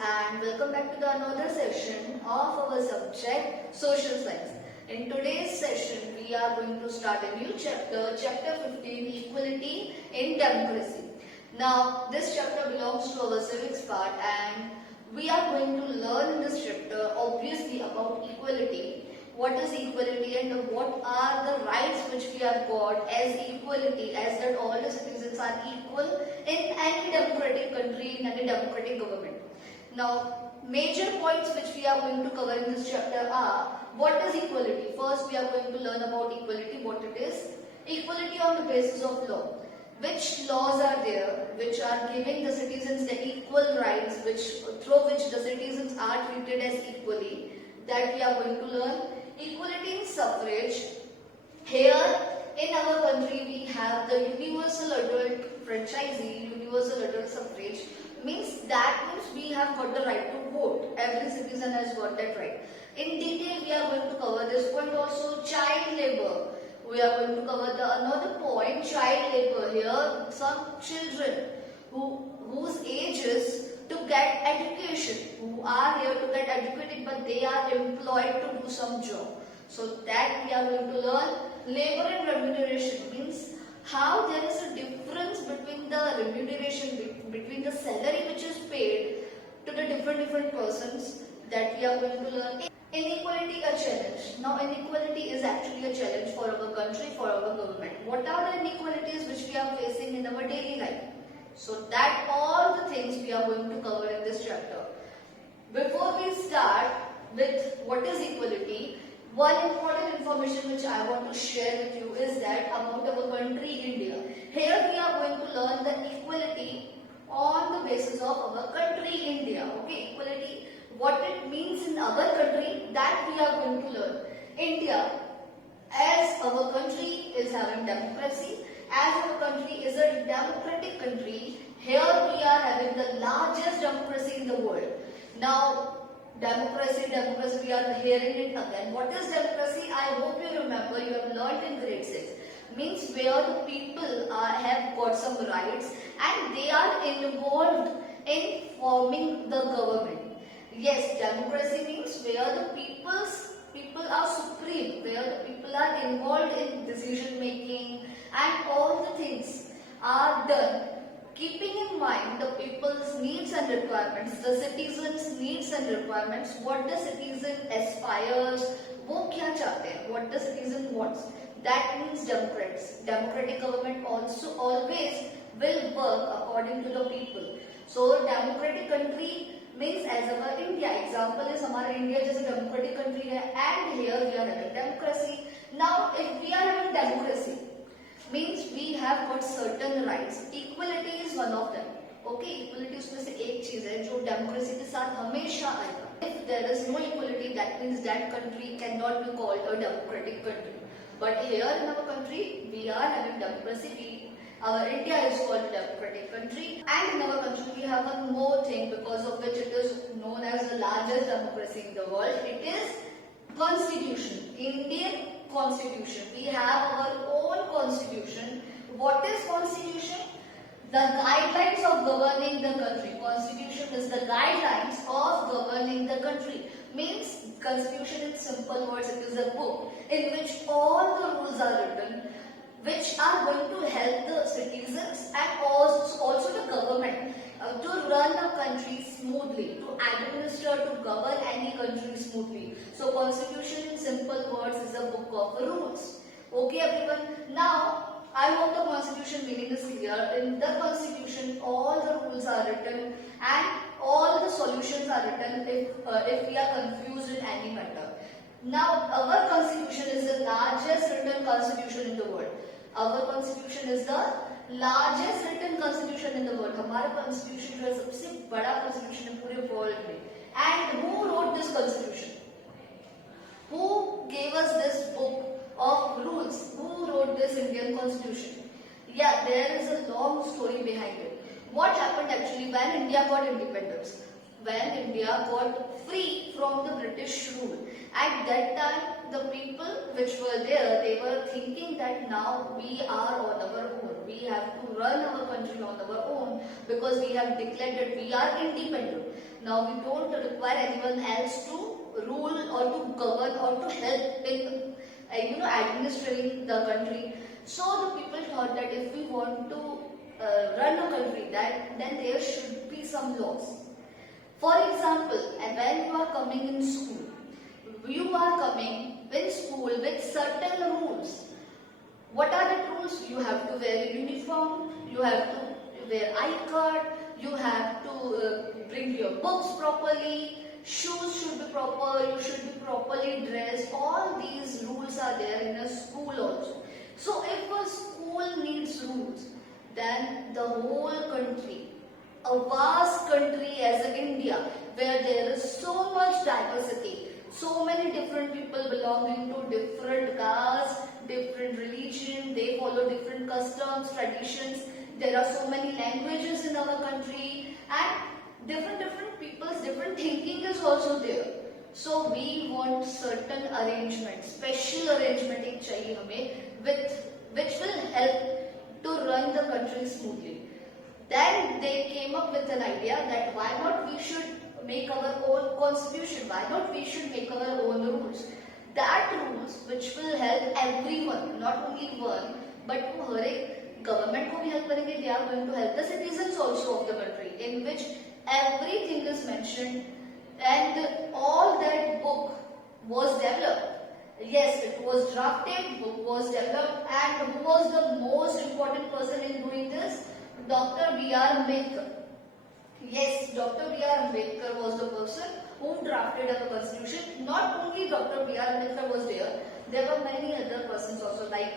and welcome back to the another session of our subject social science. In today's session we are going to start a new chapter, chapter 15, equality in democracy. Now this chapter belongs to our civics part and we are going to learn in this chapter obviously about equality. What is equality and what are the rights which we have got as equality, as that all the citizens are equal in any democratic country, in any democratic government. Now, major points which we are going to cover in this chapter are, what is equality? First, we are going to learn about equality, what it is. Equality on the basis of law. Which laws are there which are giving the citizens the equal rights, through which the citizens are treated as equally, that we are going to learn. Equality in suffrage. Here in our country we have the universal adult franchise, universal adult suffrage. Means we have got the right to vote. Every citizen has got that right. In detail we are going to cover this point also. Child labor. We are going to cover another point, child labor. Here some children whose age is to get education, who are here to get educated but they are employed to do some job. So that we are going to learn. Labor and remuneration means how there is a difference between the remuneration, between the salary which is paid to the different persons, that we are going to learn. Inequality a challenge. Now inequality is actually a challenge for our country, for our government. What are the inequalities which we are facing in our daily life? So that all the things we are going to cover in this chapter. Before we start with what is equality, one important information which I want to share with you is that about our country India. Here we are going to learn the equality on the basis of our country India. Okay, equality, what it means in our country, that we are going to learn. India, as our country is having democracy, as our country is a democratic country, here we are having the largest democracy in the world. Now, democracy, we are hearing it again. What is democracy? I hope you remember, you have learnt in grade 6. Means where the people have got some rights and they are involved in forming the government. Yes, democracy means where the people are supreme, where the people are involved in decision making and all the things are done keeping in mind the people's needs and requirements, the citizens' needs and requirements, what the citizen aspires, wo kya chahte hain, what the citizen wants. That means democrats. Democratic government also always will work according to the people. So democratic country means as our India, example is हमारा India जैसे democratic country है and here we are having democracy. Now if we are having democracy, means we have got certain rights. Equality is one of them. Okay, equality उसमें से एक चीज है जो democracy के साथ हमेशा आएगा. If there is no equality, that means that country cannot be called a democratic country. But here in our country, we are having democracy. Our India is called a democratic country, and in our country we have one more thing because of which it is known as the largest democracy in the world. It is Constitution, Indian Constitution. We have our own Constitution. What is Constitution? The guidelines of governing the country. Constitution is the guidelines of governing the country. Means Constitution in simple words, it is a book in which all the rules are written, which are going to help the citizens and also the government to run a country smoothly, to administer, to govern any country smoothly. So Constitution in simple words is a book of rules. Okay everyone. Now I hope the Constitution meaning is clear. In the Constitution all the rules are written and all the solutions are written if we are confused in any matter. Now our Constitution is the largest written Constitution in the world. Our Constitution is the largest written Constitution in the world. हमारा Constitution जो है सबसे बड़ा Constitution है पूरे world में. And who wrote this Constitution? Who gave us this book of rules? Who wrote this Indian Constitution? Yeah, there is a long story behind it. What happened actually when India got independence? When India got free from the British rule. At that time, the people which were there, they were thinking that now we are on our own. We have to run our country on our own because we have declared that we are independent. Now we don't require anyone else to rule or to govern or to help in administering the country. So the people thought that if we want to run a country, then there should be some laws. For example, when you are coming in school, you are coming in school with certain rules. What are the rules? You have to wear a uniform, you have to wear eye card, you have to bring your books properly, shoes should be proper, you should be properly dressed. All these rules are there in a school also. So if a school needs rules, then the whole country, a vast country as India, where there is so much diversity, so many different people belonging to different castes, different religion, they follow different customs, traditions. There are so many languages in our country, and different people's different thinking is also there. So we want certain arrangement, special arrangement ek chahiye hame, which will help to run the country smoothly. Then they came up with an idea that why not we should make our own constitution, why not we should make our own rules. That rules which will help everyone, not only one, but to har ek government ko bhi help karenge, they are going to help the citizens also of the country, in which everything is mentioned, and all that book was developed. Yes, it was drafted, book was developed, and who was the most important person in doing this? Dr. B.R. Ambedkar. Yes, Dr. B.R. Ambedkar was the person who drafted our constitution. Not only Dr. B.R. Ambedkar was there were many other persons also, like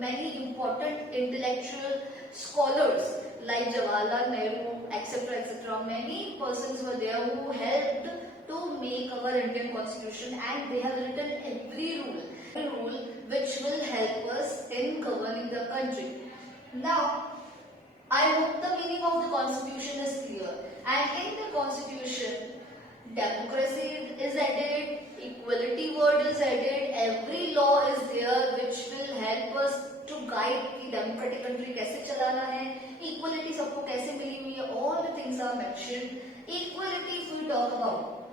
many important intellectual scholars like Jawaharlal Nehru, etc., etc. Many persons were there who helped to make our Indian constitution, and they have written every rule which will help us in governing the country. Now, I hope the meaning of the constitution is clear. And in the constitution, democracy is added, equality word is added, every law is there which will help us to guide the democratic country कैसे चलाना है, equality सबको कैसे मिली हुई है, all the things are mentioned. Equality if we talk about,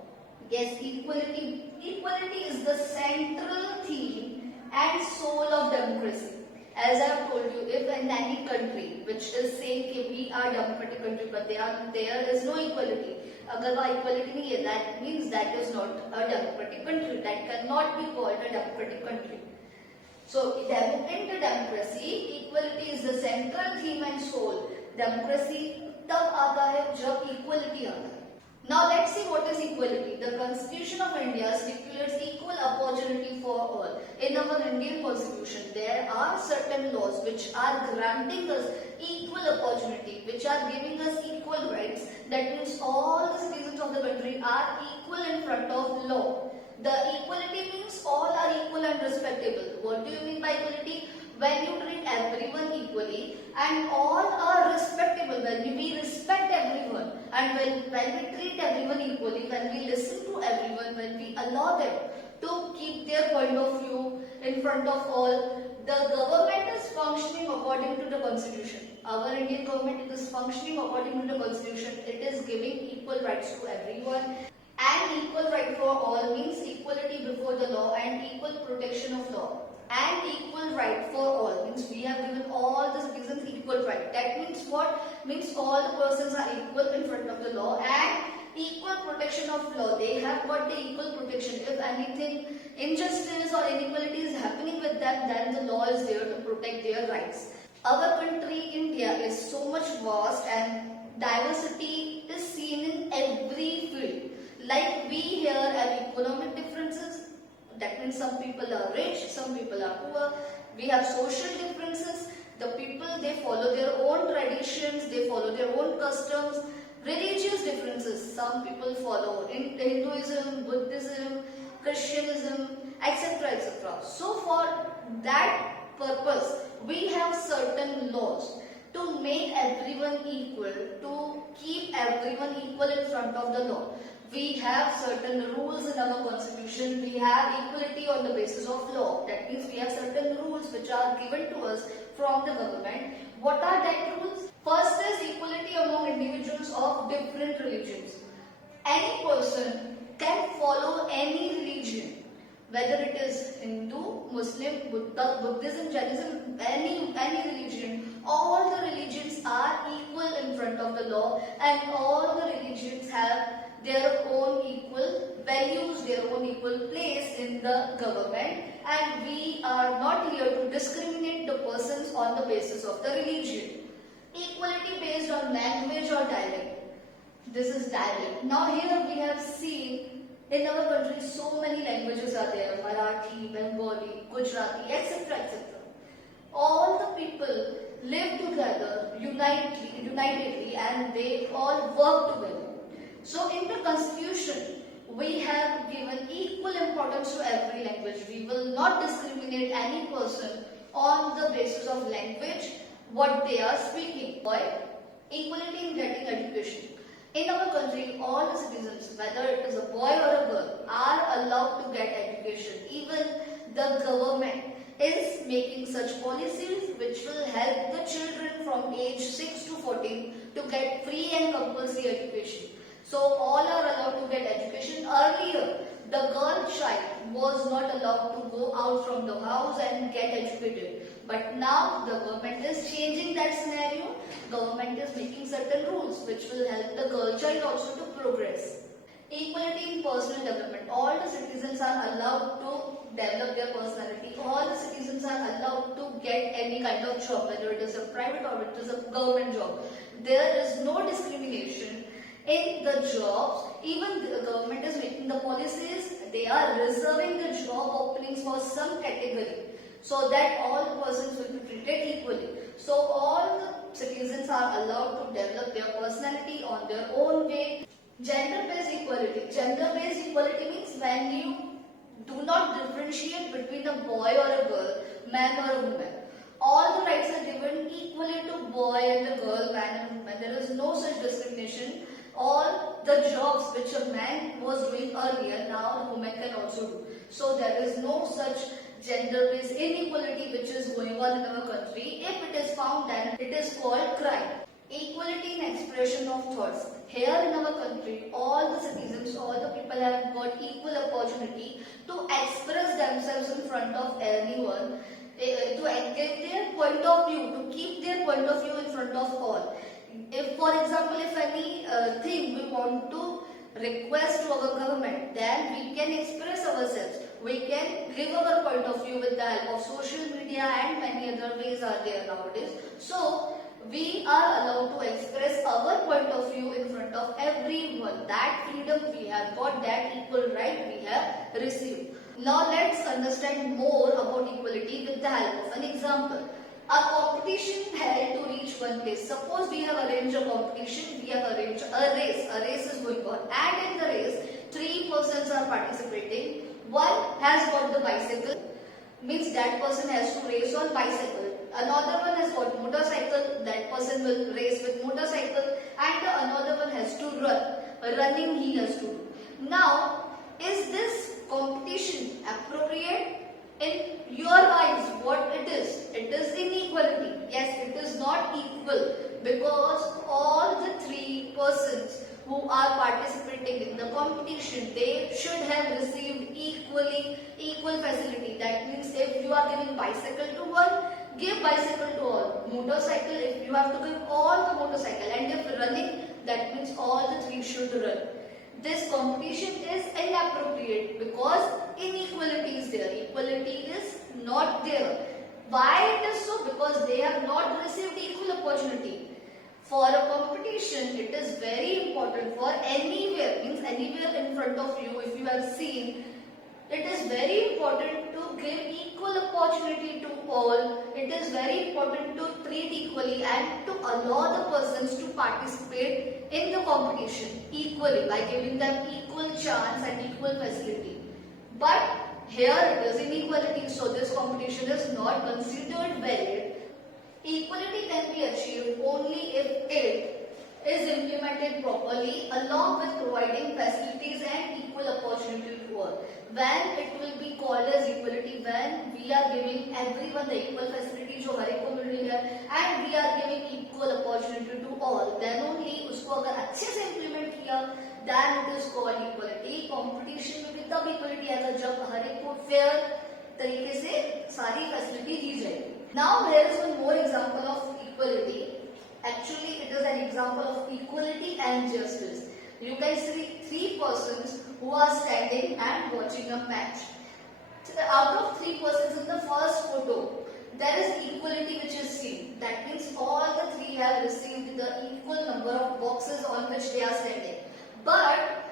yes, equality is the central theme and soul of democracy. As I have told you, if in any country which is saying that we are democratic country but there is no equality, अगर वहाँ equality नहीं है, that means that is not a democratic country. That cannot be called a democratic country. So in the democracy, equality is the central theme and soul. Democracy तब आता है जब equality आता है. Now let's see what is equality. The Constitution of India stipulates equal opportunity for all. In our Indian Constitution, there are certain laws which are granting us equal opportunity, which are giving us equal rights. That means all the citizens of the country are equal in front of law. The equality means all are equal and respectable. What do you mean by equality? When you treat everyone equally and all are respectable, when we respect everyone, and when we treat everyone equally, when we listen to everyone, when we allow them to keep their point of view in front of all, the government is functioning according to the constitution. Our Indian government is functioning according to the constitution. It is giving equal rights to everyone. And equal right for all means equality before the law and equal protection of law. And equal right for all means we have given all the citizens equal right. That means what? Means all the persons are equal in front of the law, and equal protection of law. They have got the equal protection. If anything injustice or inequality is happening with them, then the law is there to protect their rights. Our country, India, is so much vast and diversity is seen in every field. Like we here have economic differences. That means some people are rich, some people are poor. We have social differences. The people, they follow their own traditions, they follow their own customs. Religious differences. Some people follow Hinduism, Buddhism, Christianism, etc., etc. So for that purpose, we have certain laws to make everyone equal, to keep everyone equal in front of the law. We have certain rules in our constitution. We have equality on the basis of law. That means we have certain rules which are given to us from the government. What are that rules? First is equality among individuals of different religions. Any person can follow any religion, whether it is Hindu, Muslim, Buddha, Buddhism, Jainism, any religion. All the religions are equal in front of the law, and all the religions have their own equal values, their own equal place in the government, and we are not here to discriminate the persons on the basis of the religion. Equality based on language or dialect. This is dialect. Now here we have seen in our country so many languages are there. Marathi, Bengali, Gujarati, etc. etc. All the people live together unitedly and they all work together. So in the constitution, we have given equal importance to every language. We will not discriminate any person on the basis of language, what they are speaking. Boy, equality in getting education. In our country, all the citizens, whether it is a boy or a girl, are allowed to get education. Even the government is making such policies which will help the children from age 6 to 14 to get free and compulsory education. So all are allowed to get education. Earlier, the girl child was not allowed to go out from the house and get educated. But now the government is changing that scenario. Government is making certain rules which will help the girl child also to progress. Equality in personal development. All the citizens are allowed to develop their personality. All the citizens are allowed to get any kind of job, whether it is a private or it is a government job. There is no discrimination in the jobs. Even the government is making the policies, they are reserving the job openings for some category so that all the persons will be treated equally. So all the citizens are allowed to develop their personality on their own way. Gender-based equality. Gender-based equality means when you do not differentiate between a boy or a girl, man or a woman. All the rights are given equally to boy and a girl, man and woman. There is no such discrimination. All the jobs which a man was doing earlier, now a woman can also do. So there is no such gender-based inequality which is going on in our country. If it is found, then it is called crime. Equality in expression of thoughts. Here in our country, all the citizens, all the people have got equal opportunity to express themselves in front of anyone, to give their point of view, to keep their point of view in front of all. If, for example, if any thing we want to request to our government, then we can express ourselves. We can give our point of view with the help of social media and many other ways are there nowadays. So, we are allowed to express our point of view in front of everyone. That freedom we have got, that equal right we have received. Now let's understand more about equality with the help of an example. A competition held to reach one place. Suppose we have arranged a competition, we have arranged a race. A race is going on, and in the race, 3 persons are participating. One has got the bicycle, means that person has to race on bicycle. Another one has got motorcycle, that person will race with motorcycle, and another one has to run. Running he has to do. Now, is this competition appropriate? In your eyes, what it is? It is inequality. Yes, it is not equal because all the 3 persons who are participating in the competition, they should have received equal facility. That means if you are giving bicycle to one, give bicycle to all. Motorcycle, if you have to give all the motorcycle, and if running, that means all the 3 should run. This competition is inappropriate because inequality is there. Equality is not there. Why it is so? Because they have not received equal opportunity. For a competition, it is very important for anywhere, means anywhere in front of you, if you have seen, it is very important to give equal opportunity to all. It is very important to treat equally and to allow the persons to participate in the competition equally by giving them equal chance and equal facility. But here it is inequality, so this competition is not considered valid. Equality can be achieved only if it is implemented properly along with providing facilities and equal opportunity to all. When it will be called as equality, when we we are giving everyone the equal facility जो हर एक को मिल रही है, and we are giving equal opportunity to all, then only उसको अगर अच्छे से implement किया, then it is called equality. Competition में भी तब equality आएगा जब हर एक को fair तरीके से सारी facility दी जाएगी. Now here is one more example of equality. Actually, it is an example of equality and justice. You can see three persons who are standing and watching a match. Out of three persons in the first photo, there is equality which is seen. That means all the three have received the equal number of boxes on which they are standing. But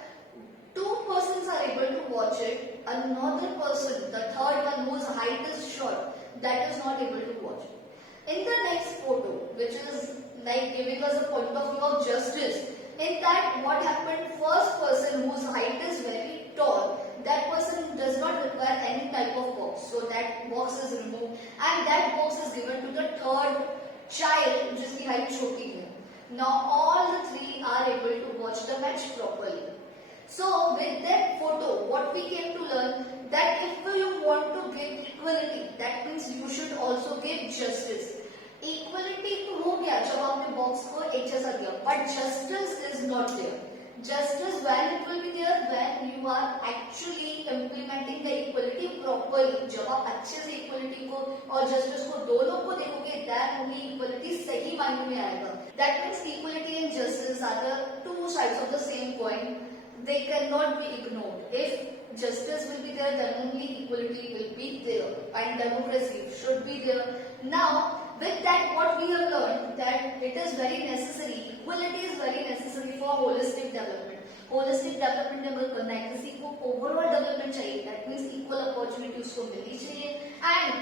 two persons are able to watch it. Another person, the third one whose height is short, that is not able to watch it. In the next photo, which is like giving us a point of view of justice, in that what happened, first person whose height is very tall, that person does not require any type of box, so that box is removed and that box is given to the third child जिसकी height छोटी है. Now all the three are able to watch the match properly. So with that photo, what we came to learn, that if you want to give equality, that means you should also give justice. Equality तो हो गया जब आपने box को एक जैसा दिया, but justice is not there. Justice when it will be there, when you are actually implementing the equality properly. जब आप अच्छे से equality को और justice को दोनों को देखोगे, then only equality सही मायने में आएगा. That means equality and justice are the two sides of the same coin. They cannot be ignored. If justice will be there, then only equality will be there, and democracy should be there. Now, with that, what we have learned, that it is very necessary, equality is very necessary for holistic development. Holistic development में अगर करना है, किसी को overall development चाहिए, that means equal opportunity उसको मिलनी चाहिए, and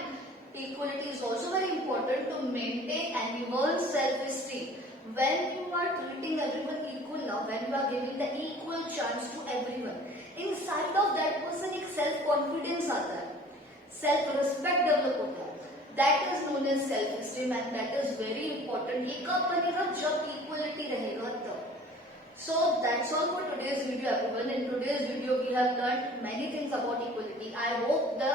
equality is also very important to maintain anyone's self-esteem. When you are treating everyone equal now, when you are giving the equal chance to everyone, inside of that person एक self-confidence आता है, self-respect develop होता है. That is known as self-esteem, and that is very important. ये कब बनेगा? जब equality रहेगा तब. So that's all for today's video, everyone. In today's video, we have learned many things about equality. I hope the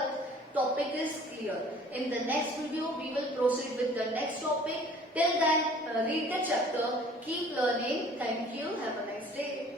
topic is clear. In the next video, we will proceed with the next topic. Till then, read the chapter, keep learning. Thank you. Have a nice day.